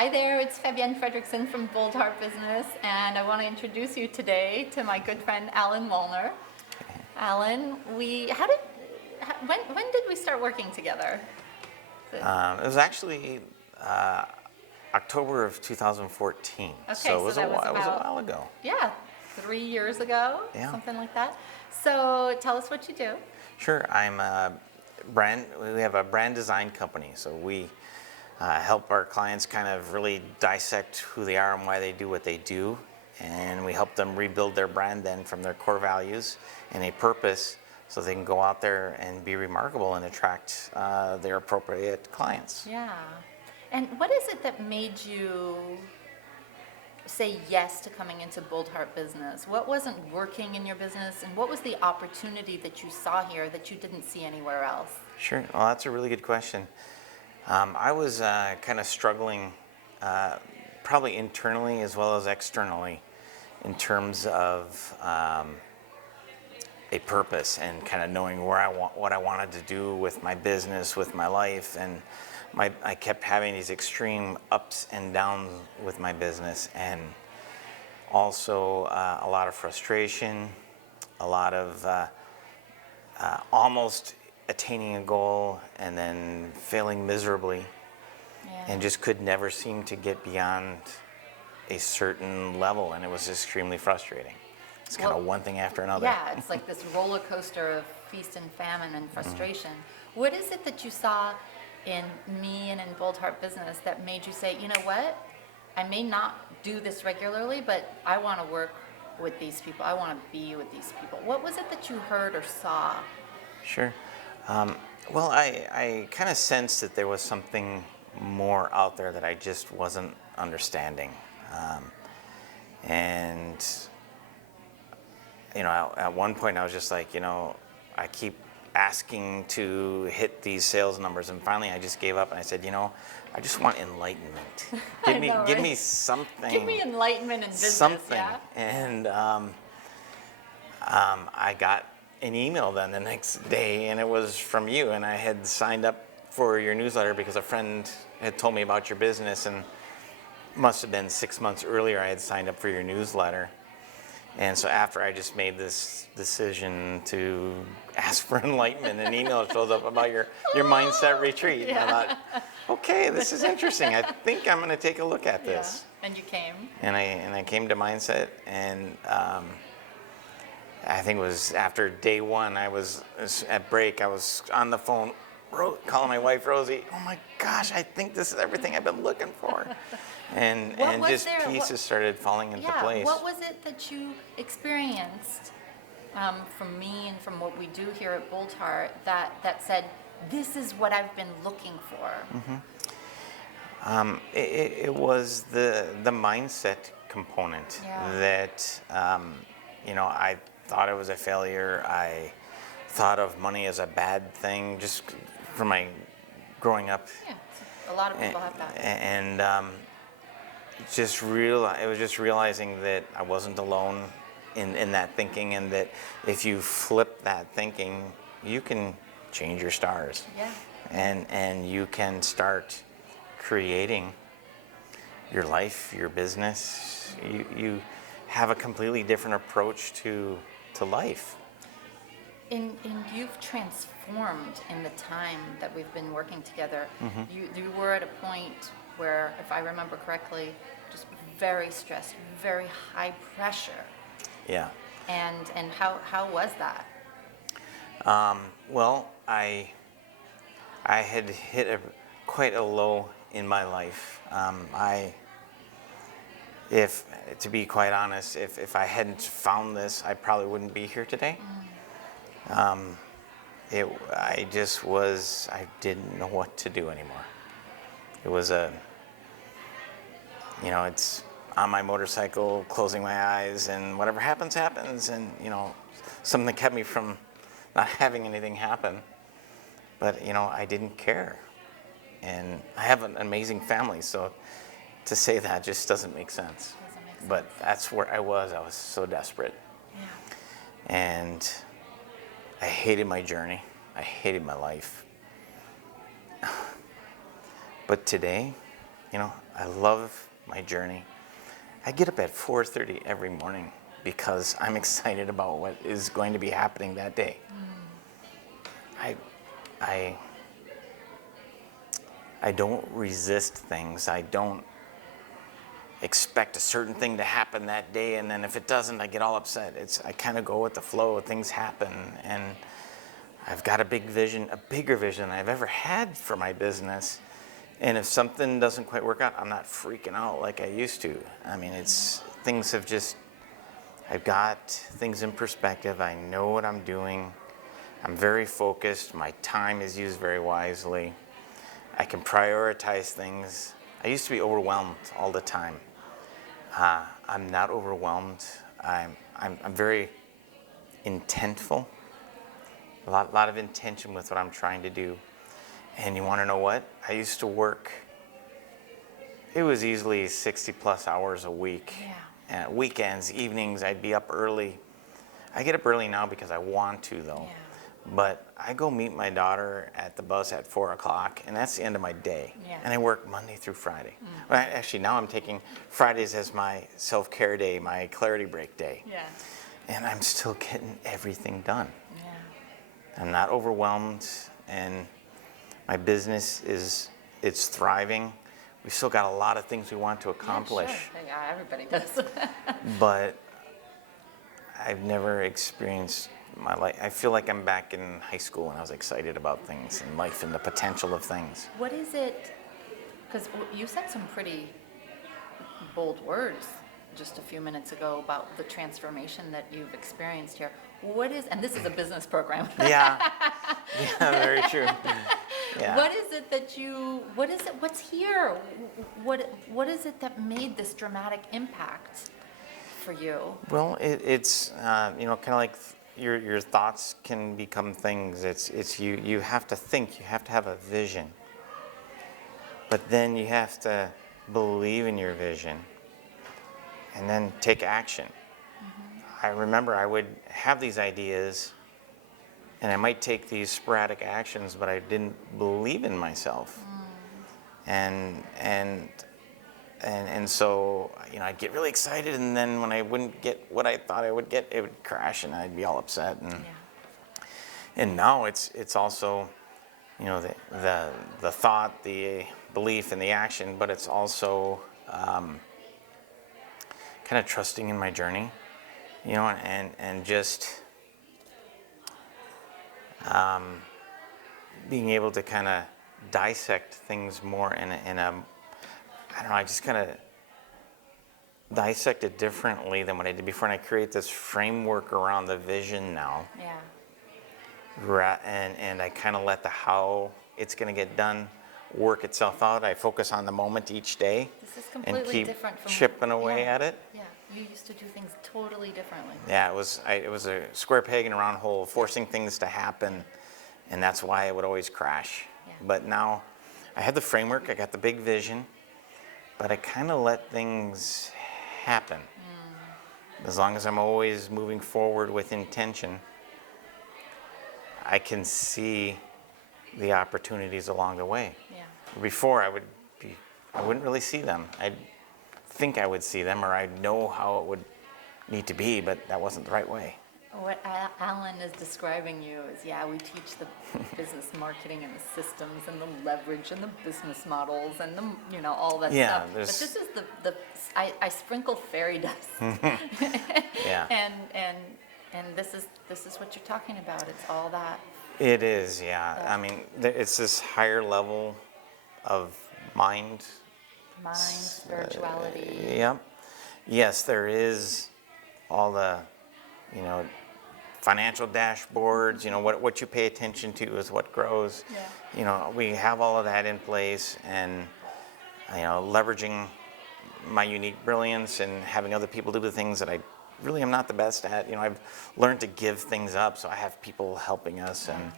Hi there, it's Fabienne Fredrickson from Boldheart Business, and I want to introduce you today to my good friend Alan Wallner. Alan, when did we start working together? It was actually October of 2014. Okay, so it was, so that a, was while, it was a about, while ago. yeah, 3 years ago, Yeah. something like that. So tell us what you do. Sure, we have a brand design company, so we help our clients kind of really dissect who they are and why they do what they do, and we help them rebuild their brand then from their core values and a purpose so they can go out there and be remarkable and attract their appropriate clients. Yeah. And what is it that made you say yes to coming into Boldheart Business? What wasn't working in your business, and what was the opportunity that you saw here that you didn't see anywhere else? Sure, well, that's a really good question. I was kind of struggling, probably internally as well as externally, in terms of a purpose and kind of knowing what I wanted to do with my business, with my life, and I kept having these extreme ups and downs with my business, and also a lot of frustration, a lot of almost attaining a goal and then failing miserably, and just could never seem to get beyond a certain level, and it was extremely frustrating. It's kind of one thing after another. Yeah, it's like this roller coaster of feast and famine and frustration. What is it that you saw in me and in Boldheart Business that made you say, you know what, I may not do this regularly, but I want to work with these people. I want to be with these people. What was it that you heard or saw? Sure. Well, I kind of sensed that there was something more out there that I just wasn't understanding. And, at one point I was just like, I keep asking to hit these sales numbers, and finally I just gave up and I said, I just want enlightenment. Give me something. Give me enlightenment in business, something. yeah? And I got an email then the next day, and it was from you, and I had signed up for your newsletter because a friend had told me about your business, and must have been 6 months earlier I had signed up for your newsletter. And so after I just made this decision to ask for enlightenment, an email shows up about your mindset retreat. Yeah. And I thought, okay, this is interesting. I think I'm going to take a look at this. Yeah. And you came. And I came to Mindset, and I think it was after day one, I was at break, I was on the phone calling my wife, Rosie, oh my gosh, I think this is everything I've been looking for. And just pieces started falling into place. What was it that you experienced from me and from what we do here at Boldheart that said, this is what I've been looking for? It was the mindset component that, I thought I was a failure. I thought of money as a bad thing just from my growing up. Yeah, a lot of people have that. And it was just realizing that I wasn't alone in that thinking, and that if you flip that thinking, you can change your stars. Yeah. And you can start creating your life, your business. You have a completely different approach to life. And you've transformed in the time that we've been working together. You were at a point where, if I remember correctly, just very stressed, very high pressure. Yeah. And how was that? Well, I had hit quite a low in my life. To be quite honest, if I hadn't found this, I probably wouldn't be here today. I didn't know what to do anymore. It was it's on my motorcycle, closing my eyes, and whatever happens, happens. And, something kept me from not having anything happen. But, I didn't care. And I have an amazing family, so to say that just doesn't make sense. But that's where I was. I was so desperate. Yeah. And I hated my journey. I hated my life. But today, I love my journey. I get up at 4:30 every morning because I'm excited about what is going to be happening that day. I, I, I don't resist things. I don't expect a certain thing to happen that day, and then if it doesn't, I get all upset. I kind of go with the flow. Things happen, and I've got a big vision, a bigger vision than I've ever had for my business. And if something doesn't quite work out, I'm not freaking out like I used to. I mean, I've got things in perspective. I know what I'm doing. I'm very focused. My time is used very wisely. I can prioritize things. I used to be overwhelmed all the time. I'm not overwhelmed. I'm very intentful. A lot of intention with what I'm trying to do. And you want to know what? I used to work, it was easily 60 plus hours a week. Yeah. Weekends, evenings, I'd be up early. I get up early now because I want to, though. Yeah. But I go meet my daughter at the bus at 4 o'clock, and that's the end of my day. Yeah. And I work Monday through Friday. Well, actually, now I'm taking Fridays as my self-care day, my clarity break day. Yeah. And I'm still getting everything done. Yeah. I'm not overwhelmed, and my business it's thriving. We've still got a lot of things we want to accomplish. Yeah, sure. Yeah, everybody does. But I've never experienced my life. I feel like I'm back in high school when I was excited about things and life and the potential of things. What is it? Because you said some pretty bold words just a few minutes ago about the transformation that you've experienced here. What is, and this is a business program. Yeah, very true. Yeah. What is it that what's here? What is it that made this dramatic impact for you? Well, it's kind of like your thoughts can become things. It's you have to think, you have to have a vision. But then you have to believe in your vision and then take action. I remember I would have these ideas and I might take these sporadic actions, but I didn't believe in myself. And so, I'd get really excited, and then when I wouldn't get what I thought I would get, it would crash and I'd be all upset. And now it's also, the thought, the belief, and the action, but it's also kind of trusting in my journey, and just being able to kind of dissect things more in a I don't know, I just kind of dissect it differently than what I did before, and I create this framework around the vision now. Yeah. And I kind of let the how it's going to get done work itself out. I focus on the moment each day This is and completely keep different from chipping away yeah. at it. Yeah. You used to do things totally differently. Yeah, it was a square peg in a round hole, forcing things to happen, and that's why it would always crash. Yeah. But now I have the framework, I got the big vision, but I kind of let things happen. As long as I'm always moving forward with intention, I can see the opportunities along the way. Yeah. Before I wouldn't really see them. I'd think I would see them, or I'd know how it would need to be, but that wasn't the right way. What Alan is describing you is, we teach the business marketing and the systems and the leverage and the business models and the, all that stuff. But this is I sprinkle fairy dust. Yeah. And this is what you're talking about. It's all that. It is, yeah. I mean, it's this higher level of mind. Spirituality. Yep. Yes, there is all the, financial dashboards, what you pay attention to is what grows. Yeah. We have all of that in place, and, leveraging my unique brilliance and having other people do the things that I really am not the best at. I've learned to give things up, so I have people helping us, and,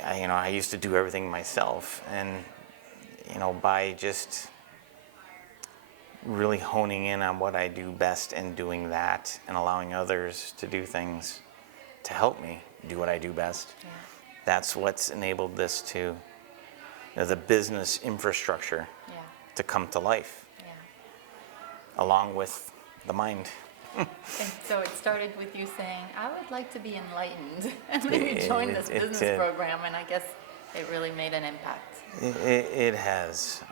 I used to do everything myself, and, by just really honing in on what I do best and doing that and allowing others to do things to help me do what I do best. Yeah. That's what's enabled this to, the business infrastructure. Yeah. to come to life, Yeah. along with the mind. And so it started with you saying, I would like to be enlightened, and then you joined this It business did. program, and I guess it really made an impact. It has.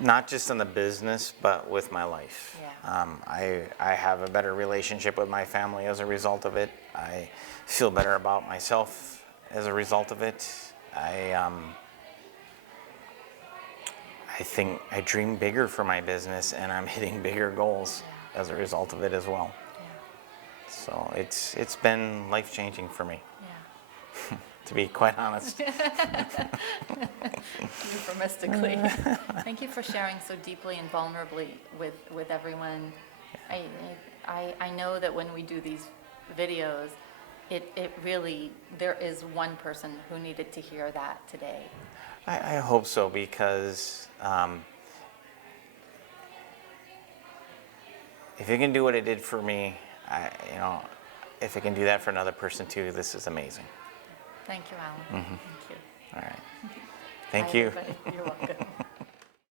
Not just in the business, but with my life. Yeah. I have a better relationship with my family as a result of it. I feel better about myself as a result of it. I think I dream bigger for my business, and I'm hitting bigger goals as a result of it as well. Yeah. So it's been life-changing for me, Yeah. to be quite honest. Euphemistically. Thank you for sharing so deeply and vulnerably with everyone. I know that when we do these videos, it really, there is one person who needed to hear that today. I hope so, because if it can do what it did for me, if it can do that for another person too, this is amazing. Thank you, Alan. Thank you. All right. Thank Bye, you. everybody. You're welcome.